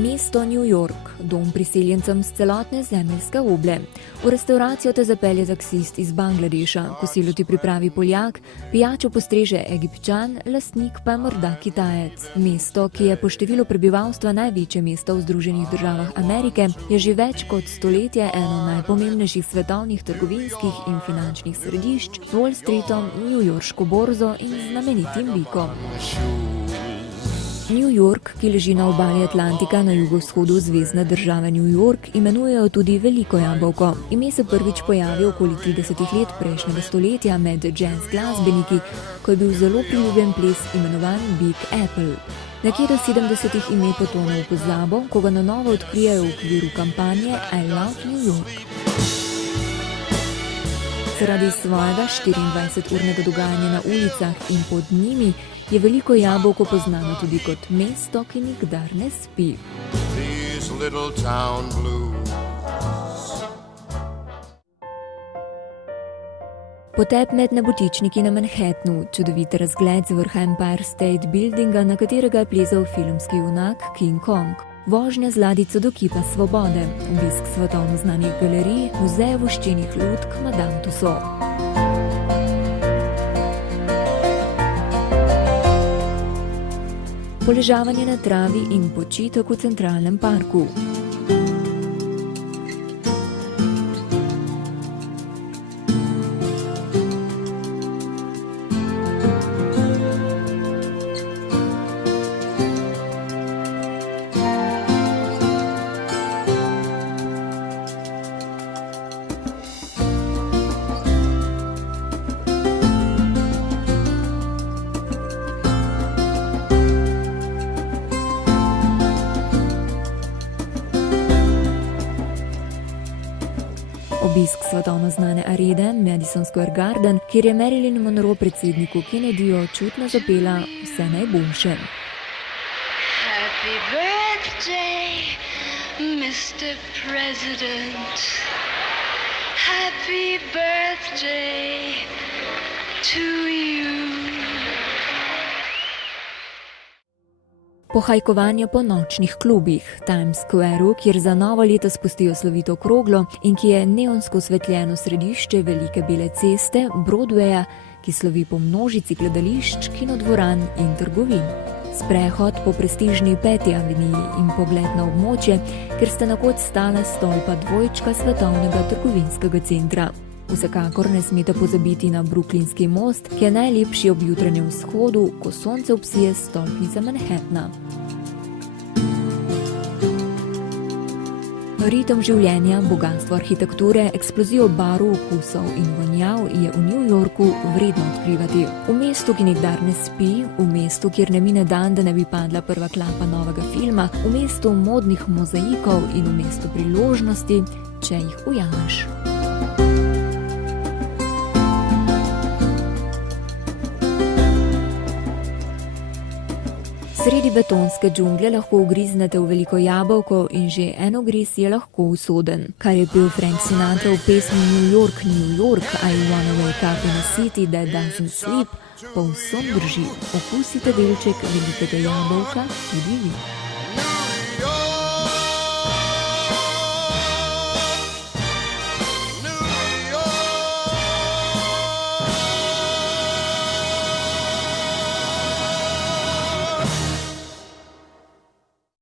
Mesto New York, dom priseljencem z celotne zemeljske oble. V restauracijo te zapelje taksist iz Bangladeša, kosilo ti pripravi Poljak, pijačo postreže Egipčan, lastnik pa je morda Kitajec. Mesto, ki je po številu prebivalstva največje mesto v Združenih državah Amerike, je že več kot stoletje eno najpomembnejših svetovnih trgovinskih in finančnih središč z Wall Streetom, newyorško borzo in znamenitim bikom. New York, ki leži na obali Atlantika na jugovzhodu zvezne države New York, imenujejo tudi Veliko jabolko. Ime se prvič pojavi okoli 30 let prejšnjega stoletja med jazz glasbeniki, ko je bil zelo priljubljen ples imenovan Big Apple. Nekje do 70-ih ime potone v pozabo, ko ga na novo odkrijejo v okviru kampanje I Love New York. Zaradi svojega 24-urnega dogajanja na ulicah in pod njimi je Veliko jabolko poznano tudi kot mesto, ki nikdar ne spi. Potep med nebotičniki na Manhattnu, čudovit razgled z vrha Empire State Buildinga, na katerega je plezal filmski junak King Kong. Vožnja z ladjico do kipa svobode, obisk svetovno znanih galerij, muzeja voščenih lutk Madame Tussauds. Poležavanje na travi in počitek v centralnem parku. Obisk svetovno znane arene Madison Square Garden, kjer je Marilyn Monroe predsedniku Kennedyju čutno zapela vse najboljše. Happy birthday, Mr. President. Happy birthday to you. Pohajkovanje po nočnih klubih, Times Squareu, kjer za novo leto spustijo slovito kroglo in ki je neonsko osvetljeno središče velike bele ceste, Broadwaya, ki slovi po množici gledališč, kinodvoran in trgovin. Sprehod po prestižni 5. aveniji in pogled na območje, kjer sta nekoč stala stolpa dvojčka svetovnega trgovinskega centra. Vsekakor ne smete pozabiti na Brooklynski most, ki je najlepši ob jutranjem vzhodu, ko sonce obsije stolpnice Manhattna. Ritem življenja, bogatstvo arhitekture, eksplozijo barv, okusov in vonjav je v New Yorku vredno odkrivati. V mestu, ki nikdar ne spi, v mestu, kjer ne mine dan, da ne bi padla prva klapa novega filma, v mestu modnih mozaikov in v mestu priložnosti, če jih ujameš. Sredi betonske džungle lahko ugriznete v Veliko jabolko in že en ugriz je lahko usoden. Kar je bil Frank Sinatra v pesmi New York, New York, I wanna wake up in a city that doesn't sleep, povsem drži. Okusite delček velikega jabolka tudi vi.